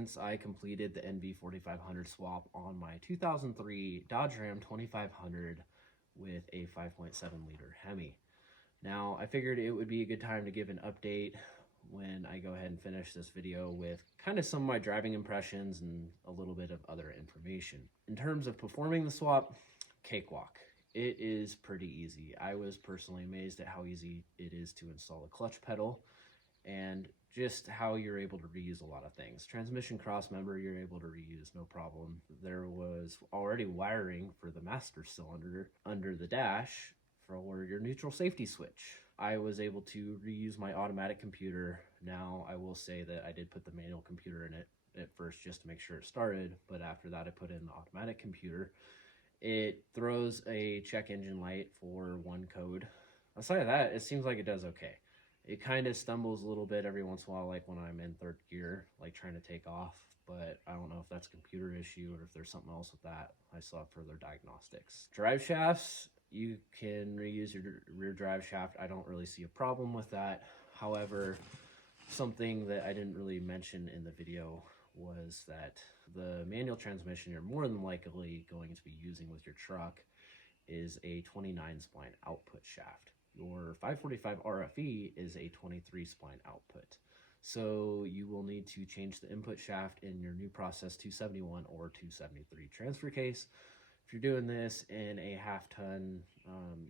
since I completed the NV4500 swap on my 2003 Dodge Ram 2500 with a 5.7 liter Hemi. Now, I figured it would be a good time to give an update when I go ahead and finish this video with kind of some of my driving impressions and a little bit of other information. In terms of performing the swap, cakewalk. It is pretty easy. I was personally amazed at how easy it is to install a clutch pedal and just how you're able to reuse a lot of things. Transmission cross member, you're able to reuse no problem. There was already wiring for the master cylinder under the dash for your neutral safety switch. I was able to reuse my automatic computer. Now, I will say that I did put the manual computer in it at first just to make sure it started, but after that I put in the automatic computer. It throws a check engine light for one code. Aside of that, it seems like it does okay. It kind of stumbles a little bit every once in a while, like when I'm in third gear, like trying to take off, but I don't know if that's a computer issue or if there's something else with that. I still have further diagnostics. Drive shafts, you can reuse your rear drive shaft. I don't really see a problem with that. However, something that I didn't really mention in the video was that the manual transmission you're more than likely going to be using with your truck is a 29 spline output shaft. Your 545 RFE is a 23 spline output. So you will need to change the input shaft in your new process 271 or 273 transfer case. If you're doing this in a half ton,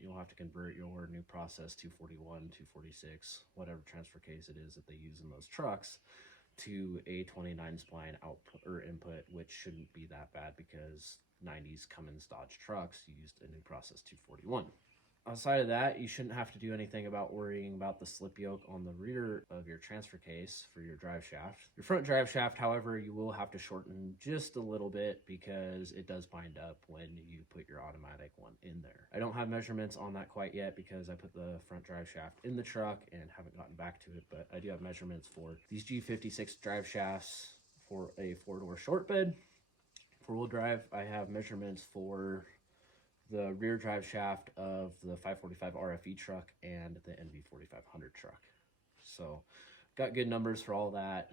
you'll have to convert your new process 241, 246, whatever transfer case it is that they use in those trucks, to a 29 spline output or input, which shouldn't be that bad because 90s Cummins Dodge trucks used a new process 241. Outside of that, you shouldn't have to do anything about worrying about the slip yoke on the rear of your transfer case for your drive shaft. Your front drive shaft, however, you will have to shorten just a little bit because it does bind up when you put your automatic one in there. I don't have measurements on that quite yet because I put the front drive shaft in the truck and haven't gotten back to it, but I do have measurements for these G56 drive shafts for a four-door short bed. Four-wheel drive, I have measurements for the rear drive shaft of the 545 RFE truck and the NV4500 truck. So got good numbers for all that,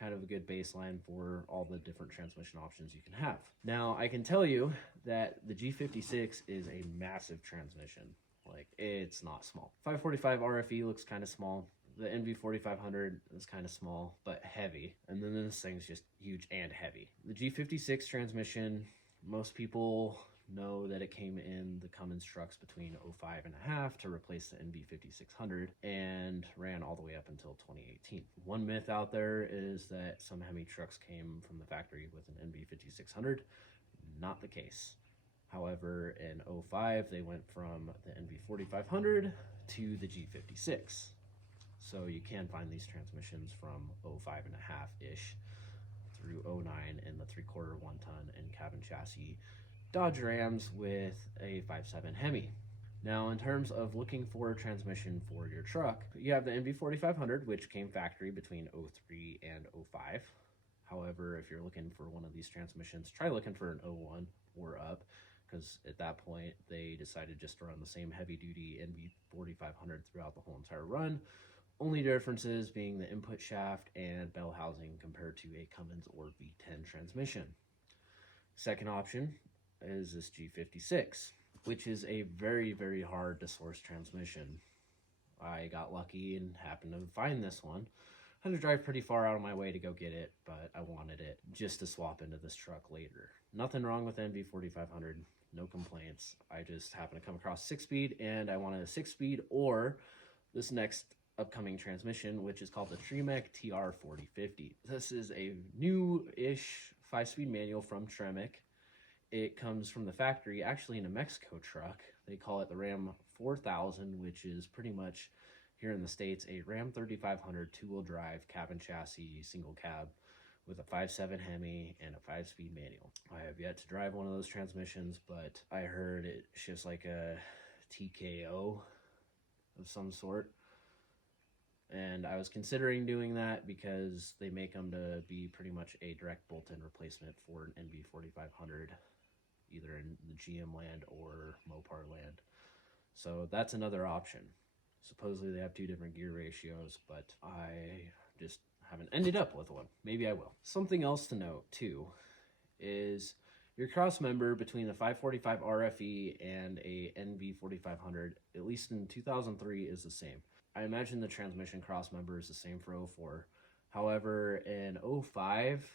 kind of a good baseline for all the different transmission options you can have. Now, I can tell you that the G56 is a massive transmission. Like, it's not small. 545 RFE looks kind of small. The NV4500 is kind of small, but heavy. And then this thing's just huge and heavy. The G56 transmission, most people know that it came in the Cummins trucks between 05.5 to replace the NV5600 and ran all the way up until 2018. One myth out there is that some Hemi trucks came from the factory with an NV5600. Not the case. However, in 05, they went from the NV4500 to the G56. So you can find these transmissions from 05.5-ish through 09 in the 3/4 1-ton and cabin chassis Dodge Rams with a 5.7 Hemi. Now, in terms of looking for a transmission for your truck, you have the NV4500, which came factory between 03 and 05. However, if you're looking for one of these transmissions, try looking for an 01 or up, because at that point, they decided just to run the same heavy-duty NV4500 throughout the whole entire run. Only differences being the input shaft and bell housing compared to a Cummins or V10 transmission. Second option is this G56, which is a very, very hard to source transmission. I got lucky and happened to find this one. I had to drive pretty far out of my way to go get it, but I wanted it just to swap into this truck later. Nothing wrong with NV4500, no complaints. I just happened to come across 6-speed and I wanted a 6-speed or this next upcoming transmission, which is called the Tremec TR4050. This is a new-ish 5-speed manual from Tremec. It comes from the factory, actually in a Mexico truck. They call it the Ram 4000, which is pretty much, here in the States, a Ram 3500 two-wheel drive cabin chassis, single cab, with a 5.7 Hemi and a 5-speed manual. I have yet to drive one of those transmissions, but I heard it shifts like a TKO of some sort. And I was considering doing that because they make them to be pretty much a direct bolt-in replacement for an NV4500, either in the GM land or Mopar land. So that's another option. Supposedly they have 2 different gear ratios, but I just haven't ended up with one. Maybe I will. Something else to note too is your cross member between the 545 RFE and a NV4500, at least in 2003, is the same. I imagine the transmission cross member is the same for 04. However, in 05,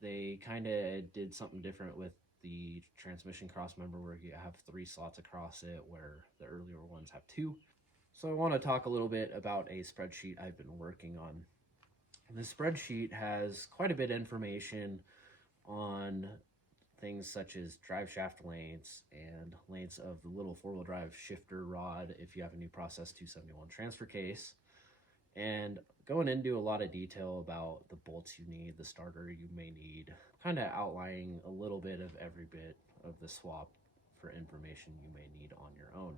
they kind of did something different with the transmission cross member where you have 3 slots across it, where the earlier ones have 2. So I want to talk a little bit about a spreadsheet I've been working on. The spreadsheet has quite a bit of information on things such as drive shaft lengths and lengths of the little 4-wheel drive shifter rod if you have a new Process 271 transfer case, and going into a lot of detail about the bolts you need, the starter you may need, kind of outlining a little bit of every bit of the swap for information you may need on your own.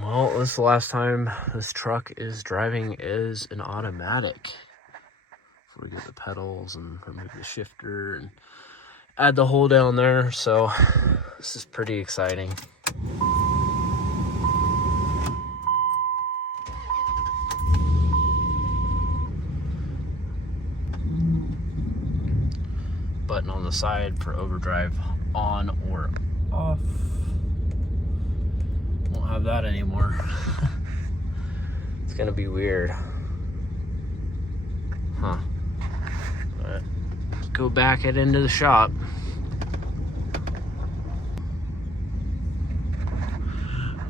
Well, this is the last time this truck is driving as an automatic. So we get the pedals and remove the shifter and add the hole down there, so this is pretty exciting. Button on the side for overdrive on or off. Won't have that anymore. It's gonna be weird. Huh. But let's go back it into the shop.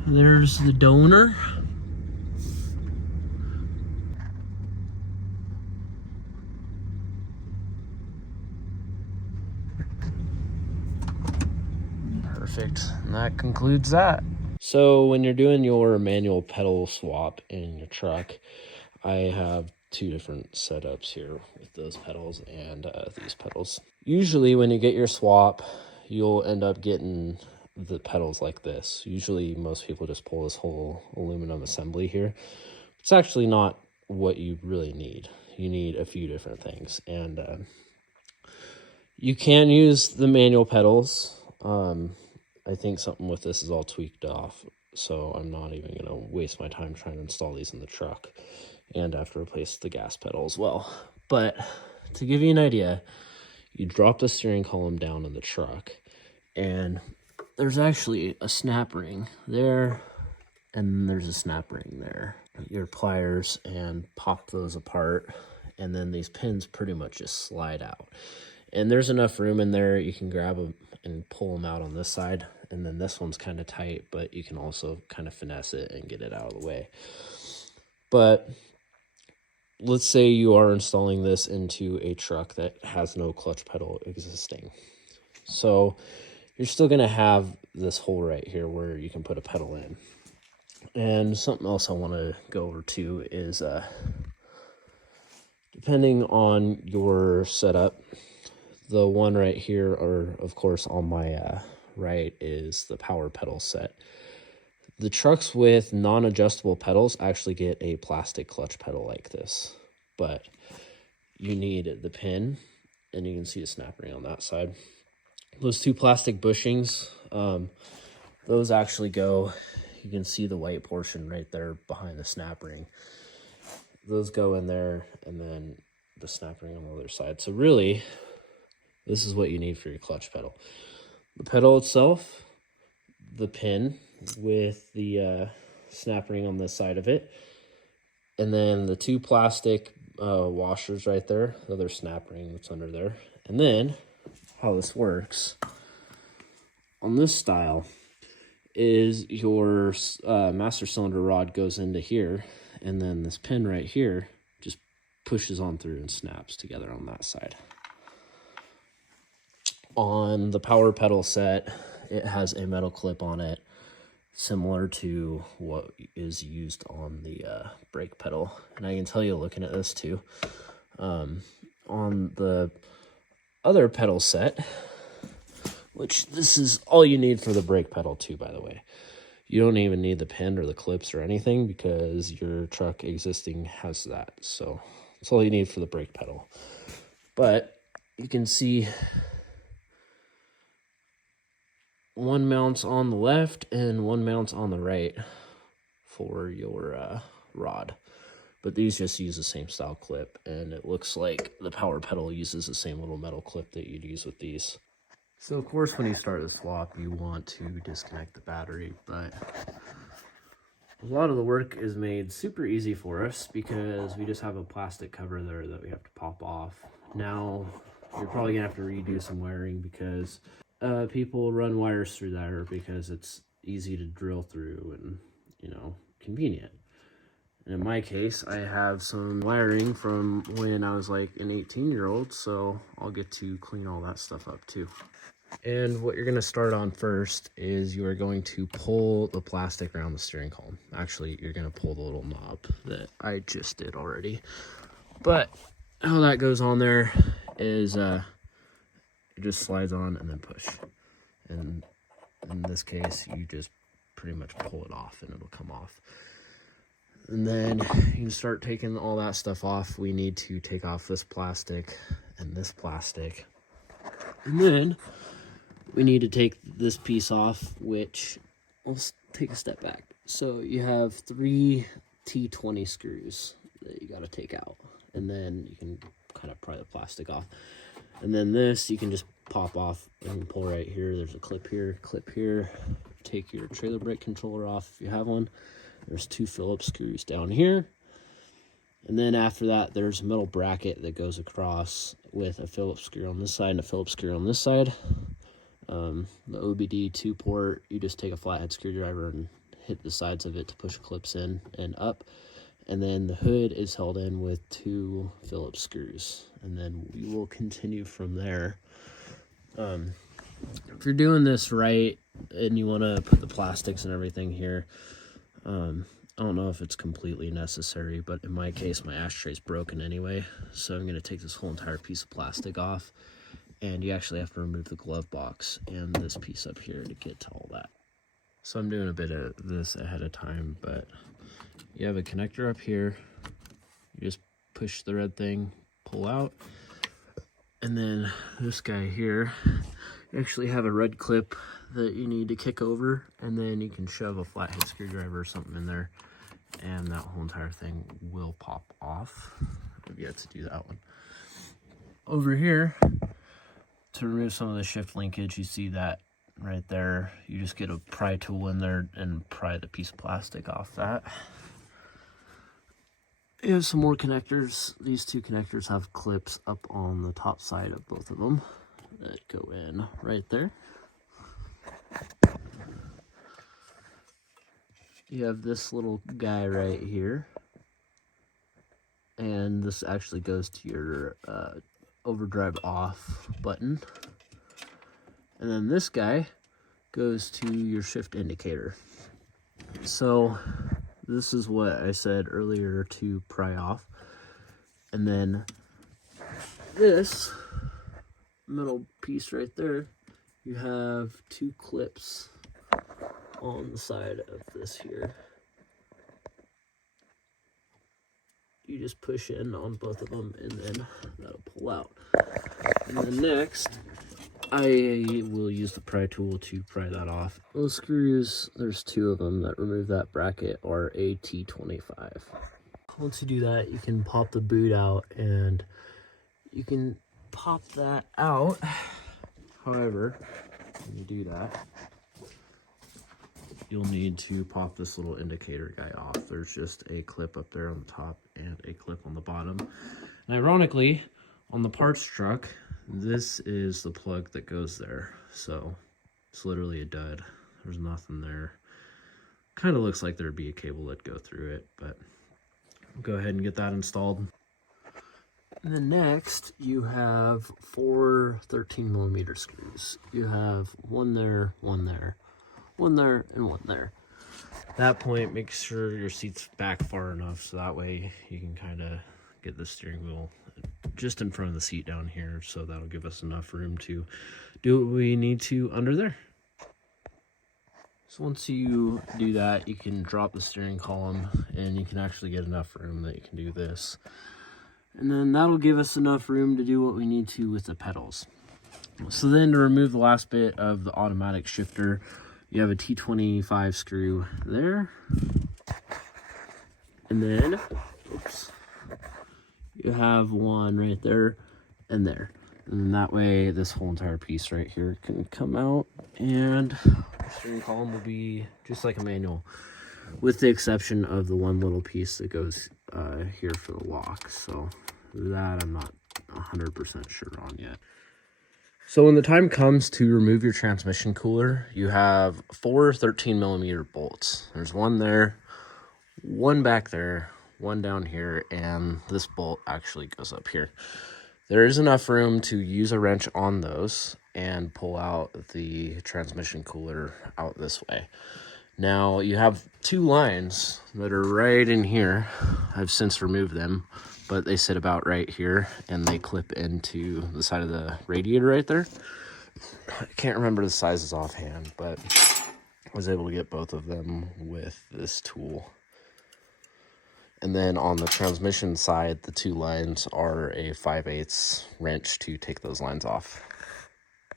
There's the donor. Perfect. And that concludes that. So when you're doing your manual pedal swap in your truck, I have 2 different setups here with those pedals and these pedals. Usually when you get your swap, you'll end up getting the pedals like this. Usually most people just pull this whole aluminum assembly here. It's actually not what you really need. You need a few different things, and you can use the manual pedals. I think something with this is all tweaked off, so I'm not even going to waste my time trying to install these in the truck, and I have to replace the gas pedal as well. But to give you an idea, you drop the steering column down in the truck, and there's actually a snap ring there, and there's a snap ring there. Your pliers and pop those apart, and then these pins pretty much just slide out. And there's enough room in there, you can grab them and pull them out on this side. And then this one's kind of tight, but you can also kind of finesse it and get it out of the way. But let's say you are installing this into a truck that has no clutch pedal existing. So you're still going to have this hole right here where you can put a pedal in. And something else I want to go over too is depending on your setup, the one right here, or of course on my right, is the power pedal set. The trucks with non-adjustable pedals actually get a plastic clutch pedal like this, but you need the pin, and you can see a snap ring on that side. Those 2 plastic bushings, those actually go, you can see the white portion right there behind the snap ring. Those go in there, and then the snap ring on the other side. So really, this is what you need for your clutch pedal. The pedal itself, the pin with the snap ring on this side of it, and then the 2 plastic washers right there, the other snap ring that's under there. And then how this works on this style is your master cylinder rod goes into here, and then this pin right here just pushes on through and snaps together on that side. On the power pedal set, it has a metal clip on it, similar to what is used on the brake pedal. And I can tell you, looking at this too, on the other pedal set, which this is all you need for the brake pedal too, by the way. You don't even need the pin or the clips or anything because your truck existing has that. So that's all you need for the brake pedal. But you can see one mounts on the left and one mounts on the right for your rod. but these just use the same style clip, and it looks like the power pedal uses the same little metal clip that you'd use with these. So of course, when you start the swap, you want to disconnect the battery, but a lot of the work is made super easy for us because we just have a plastic cover there that we have to pop off. Now, you're probably gonna have to redo some wiring because people run wires through there because it's easy to drill through and, you know, convenient. And in my case, I have some wiring from when I was like an 18-year-old, so I'll get to clean all that stuff up too. And what you're going to start on first is you are going to pull the plastic around the steering column. Actually, you're going to pull the little knob that I just did already. But how that goes on there is it just slides on and then push. And in this case, you just pretty much pull it off and it'll come off. And then you can start taking all that stuff off. We need to take off this plastic and this plastic. And then we need to take this piece off, which let's take a step back. So you have 3 T20 screws that you got to take out, and then you can kind of pry the plastic off. And then this you can just pop off and pull right here. There's a clip here, clip here. Take your trailer brake controller off if you have one. There's 2 Phillips screws down here. And then after that, there's a metal bracket that goes across with a Phillips screw on this side and a Phillips screw on this side. The OBD 2-port, you just take a flathead screwdriver and hit the sides of it to push clips in and up. And then the hood is held in with 2 Phillips screws. And then we will continue from there. If you're doing this right and you want to put the plastics and everything here, I don't know if it's completely necessary, but in my case, my ashtray's broken anyway. So I'm going to take this whole entire piece of plastic off. And you actually have to remove the glove box and this piece up here to get to all that. So I'm doing a bit of this ahead of time, but you have a connector up here. You just push the red thing, pull out. And then this guy here, you actually have a red clip that you need to kick over, and then you can shove a flathead screwdriver or something in there, and that whole entire thing will pop off. I've yet to do that one. Over here, to remove some of the shift linkage, you see that right there. You just get a pry tool in there and pry the piece of plastic off that. You have some more connectors. These 2 connectors have clips up on the top side of both of them that go in right there. You have this little guy right here, and this actually goes to your overdrive off button. And then this guy goes to your shift indicator. So this is what I said earlier to pry off. And then this metal piece right there, you have 2 clips on the side of this here. You just push in on both of them and then that'll pull out. And then next, I will use the pry tool to pry that off. Those screws, there's 2 of them that remove that bracket, are a T25. Once you do that, you can pop the boot out and you can pop that out. However, when you do that, you'll need to pop this little indicator guy off. There's just a clip up there on the top and a clip on the bottom. And ironically, on the parts truck, this is the plug that goes there. So it's literally a dud. There's nothing there. Kind of looks like there'd be a cable that'd go through it, but I'll go ahead and get that installed. And then next, you have 4 13mm screws. You have 1 there, 1 there, 1 there, and 1 there. At that point, make sure your seat's back far enough so that way you can kind of get the steering wheel just in front of the seat down here, so that'll give us enough room to do what we need to under there. So once you do that, you can drop the steering column and you can actually get enough room that you can do this. And then that'll give us enough room to do what we need to with the pedals. So then to remove the last bit of the automatic shifter, you have a T25 screw there. And then oops, you have one right there and there. And that way this whole entire piece right here can come out, and the steering column will be just like a manual, with the exception of the one little piece that goes here for the lock. So that I'm not 100% sure on yet. So when the time comes to remove your transmission cooler, you have 4 13mm bolts. There's one there, one back there, one down here, and this bolt actually goes up here. There is enough room to use a wrench on those and pull out the transmission cooler out this way. Now you have 2 lines that are right in here. I've since removed them, but they sit about right here and they clip into the side of the radiator right there. I can't remember the sizes offhand, but I was able to get both of them with this tool. And then on the transmission side, the 2 lines are a 5/8 wrench to take those lines off.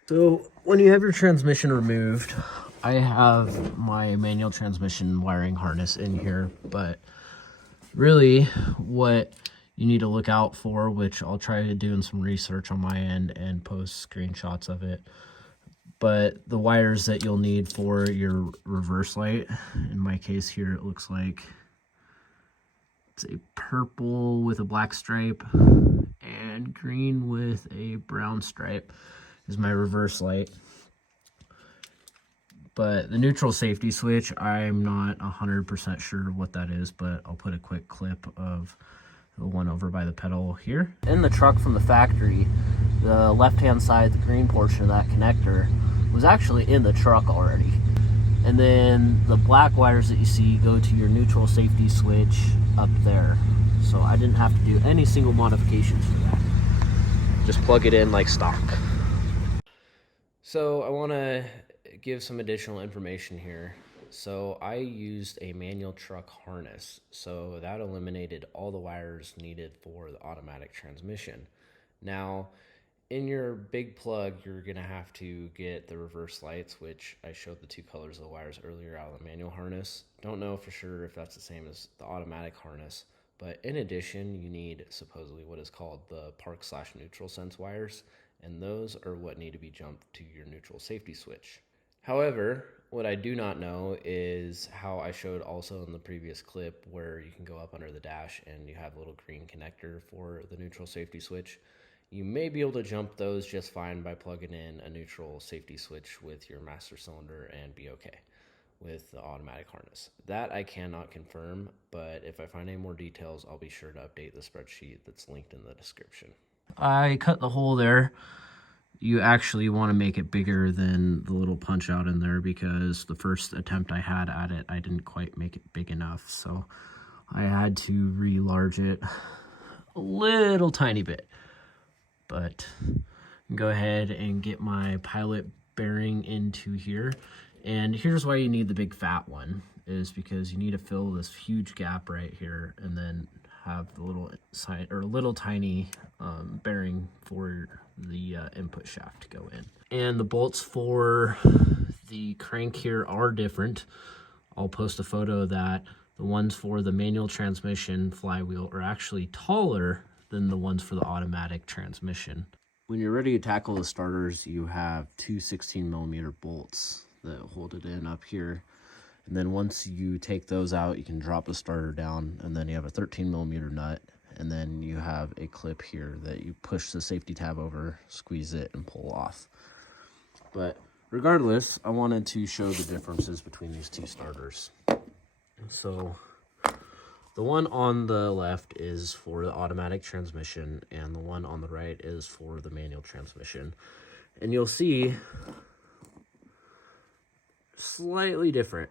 So when you have your transmission removed, I have my manual transmission wiring harness in here, but really what you need to look out for, which I'll try to do in some research on my end and post screenshots of it, but the wires that you'll need for your reverse light, in my case here it looks like it's a purple with a black stripe and green with a brown stripe is my reverse light. But the neutral safety switch, I'm not 100% sure what that is, but I'll put a quick clip of the one over by the pedal here. In the truck from the factory, the left-hand side, the green portion of that connector, was actually in the truck already. And then the black wires that you see go to your neutral safety switch up there. So I didn't have to do any single modifications for that. Just plug it in like stock. So I want to give some additional information here. So I used a manual truck harness, so that eliminated all the wires needed for the automatic transmission. Now, in your big plug, you're going to have to get the reverse lights, which I showed the 2 colors of the wires earlier out of the manual harness. Don't know for sure if that's the same as the automatic harness, but in addition, you need supposedly what is called the park/neutral sense wires, and those are what need to be jumped to your neutral safety switch. However, what I do not know is how I showed also in the previous clip where you can go up under the dash and you have a little green connector for the neutral safety switch. You may be able to jump those just fine by plugging in a neutral safety switch with your master cylinder and be okay with the automatic harness. That I cannot confirm, but if I find any more details, I'll be sure to update the spreadsheet that's linked in the description. I cut the hole there. You actually want to make it bigger than the little punch out in there, because the first attempt I had at it, I didn't quite make it big enough. So I had to re-large it a little tiny bit. But go ahead and get my pilot bearing into here. And here's why you need the big fat one, is because you need to fill this huge gap right here and then have the little side or little tiny bearing for the input shaft to go in. And the bolts for the crank here are different. I'll post a photo of that. The ones for the manual transmission flywheel are actually taller than the ones for the automatic transmission. When you're ready to tackle the starters, you have 2 16mm bolts that hold it in up here. And then once you take those out, you can drop the starter down, and then you have a 13mm nut, and then you have a clip here that you push the safety tab over, squeeze it, and pull off. But regardless, I wanted to show the differences between these 2 starters. So the one on the left is for the automatic transmission, and the one on the right is for the manual transmission. And you'll see slightly different.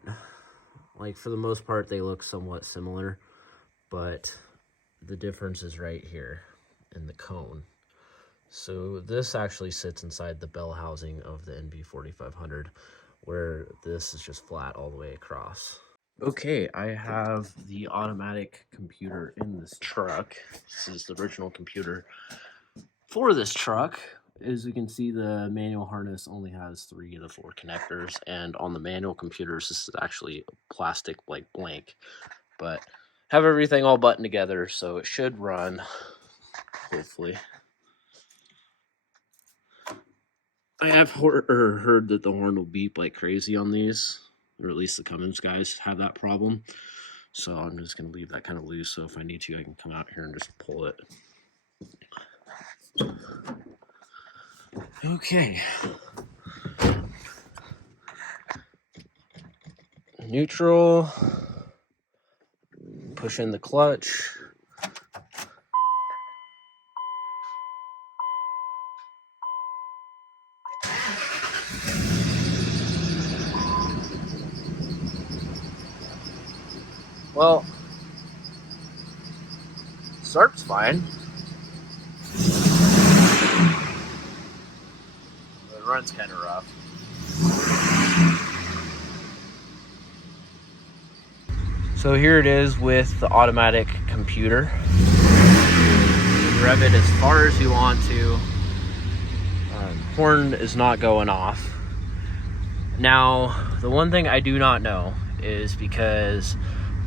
Like, for the most part, they look somewhat similar, but the difference is right here in the cone. So this actually sits inside the bell housing of the NV4500, where this is just flat all the way across. Okay, I have the automatic computer in this truck. This is the original computer for this truck. As you can see, the manual harness only has 3 of the 4 connectors, and on the manual computers, this is actually plastic like blank. But have everything all buttoned together, so it should run, hopefully. I have heard that the horn will beep like crazy on these, or at least the Cummins guys have that problem. So I'm just going to leave that kind of loose, so if I need to, I can come out here and just pull it. Okay. Neutral. Push in the clutch. Well, start's fine. It runs kind of rough. So here it is with the automatic computer. You rev it as far as you want to. Horn is not going off. Now, the one thing I do not know is because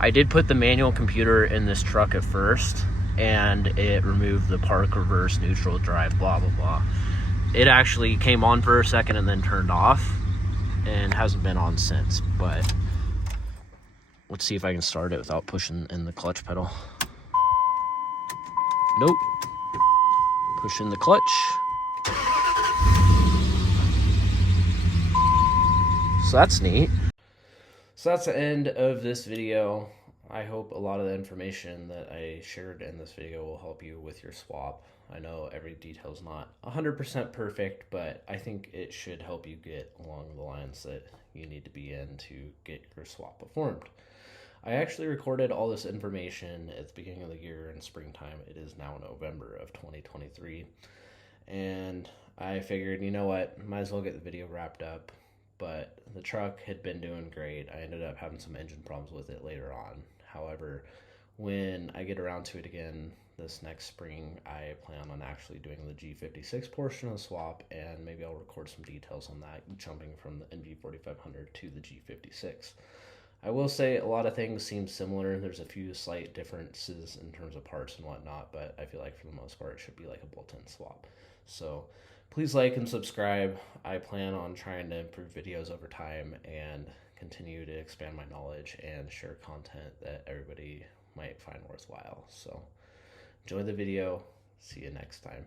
I did put the manual computer in this truck at first, and it removed the park, reverse, neutral, drive, blah, blah, blah. It actually came on for a second and then turned off, and hasn't been on since, but let's see if I can start it without pushing in the clutch pedal. Nope. Push in the clutch. So that's neat. So that's the end of this video. I hope a lot of the information that I shared in this video will help you with your swap. I know every detail is not 100% perfect, but I think it should help you get along the lines that you need to be in to get your swap performed. I actually recorded all this information at the beginning of the year in springtime. It is now November of 2023. And I figured, you know what, might as well get the video wrapped up. But the truck had been doing great. I ended up having some engine problems with it later on. However, when I get around to it again this next spring, I plan on actually doing the G56 portion of the swap, and maybe I'll record some details on that, jumping from the NV4500 to the G56. I will say a lot of things seem similar. There's a few slight differences in terms of parts and whatnot, but I feel like for the most part it should be like a bolt-in swap. So please like and subscribe. I plan on trying to improve videos over time and continue to expand my knowledge and share content that everybody might find worthwhile. So enjoy the video. See you next time.